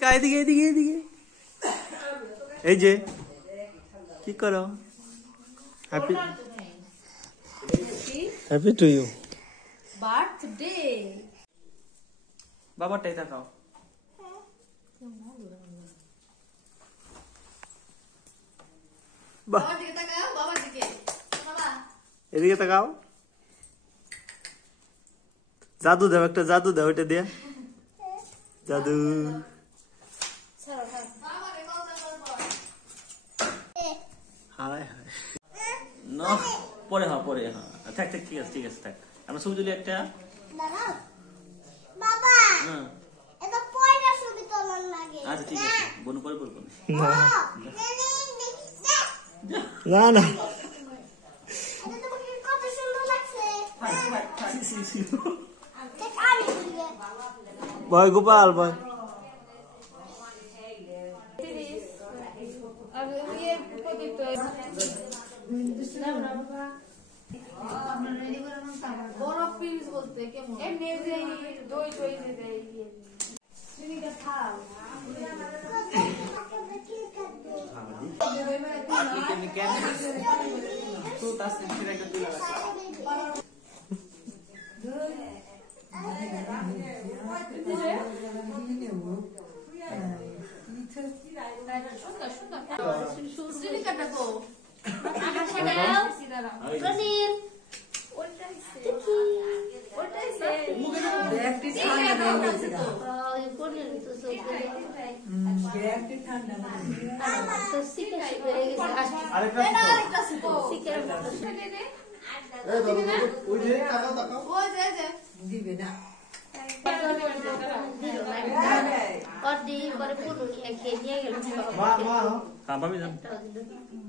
এদিকে এদিকে এদিকে এই যে কি করো happy happy to you birthday বাবাটাই তাকাও বাবার দিকে তাকাও বাবার দিকে বাবা এদিকে তাকাও জাদু দাও একটা জাদু দাও এটা দিয়া জাদু হায় হায় না পরে থাক থাক ঠিক আছে থাক আমরা ছবি তুলি একটা বাবা এটা পয়লা ছবি তোলার লাগে আচ্ছা ঠিক আছে বনু পরে বলবো না না এটা তোমাকে কত সুন্দর লাগছে ভয় গোপাল ভয় বরফ পিস বলতে কেমন এমনি যে দই দই দেয় চিনিটা খাও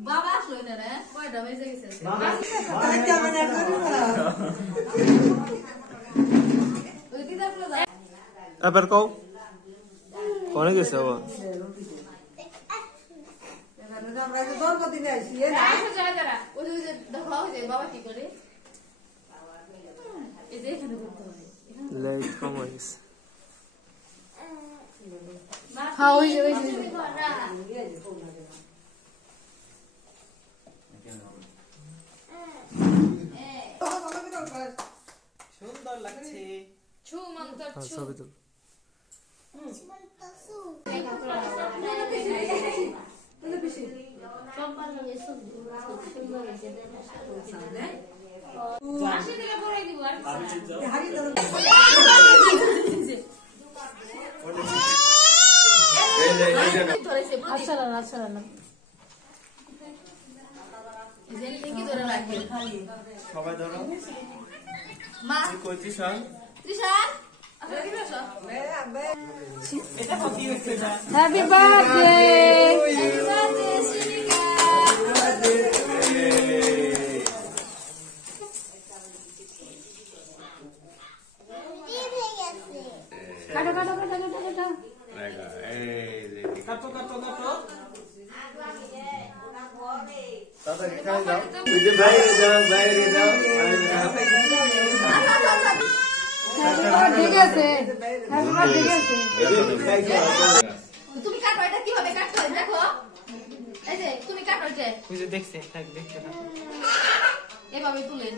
বাবা আসলো না রে কয়টা বেজে গেছে এবার কও কোনে গেছে বাবা বাবা কি করে এই যে এখানে করতে হবে লাইট কম হয়েছে হ্যাঁ ওই যে সুন্দর লাগছে ছুমন্ত ছবি তুল সবাই ধরো মা কই ত্রিশাল ত্রিশাল এটা হকি হচ্ছে না হ্যাপি বার্থডে হ্যাপি বার্থডে শিরিকা কাটো কাটো কাটো কাটো কাটো এই যে কাটো কাটো কাটো দাদা খাই দাও ওই যে বাইরে যাও ঠিক আছে তুমি কাটো এটা কিভাবে কাটতে হয় দেখো এই যে তুমি কাটো যে ওই যে দেখতে দেখতে এভাবে তুলেন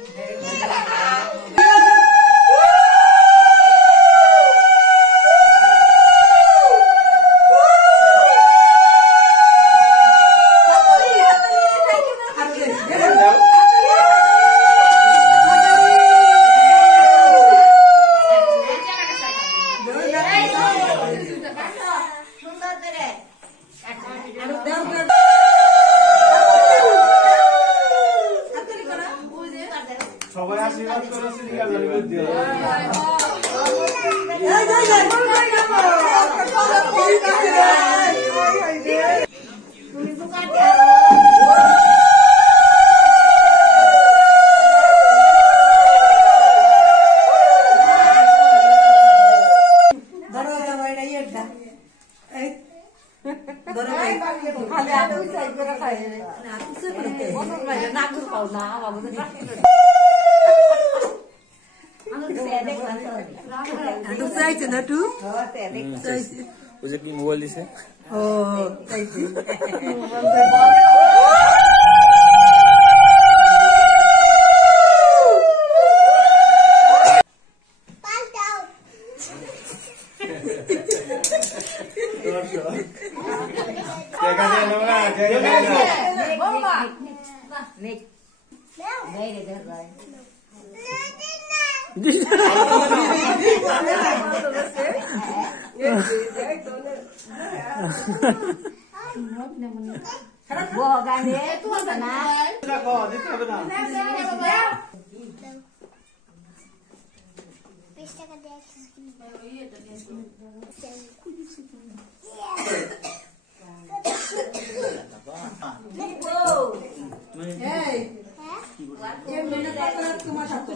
সবাই আশীর্বাদ করো সিরিকা জানি বুদ্ধি ওই যে কি মোবাইল দিছে ও তাই কি পাল্টাও বেশ টাকা দিয়ে তুমি এই কি বলছো এমনি কথা তোমার সাথে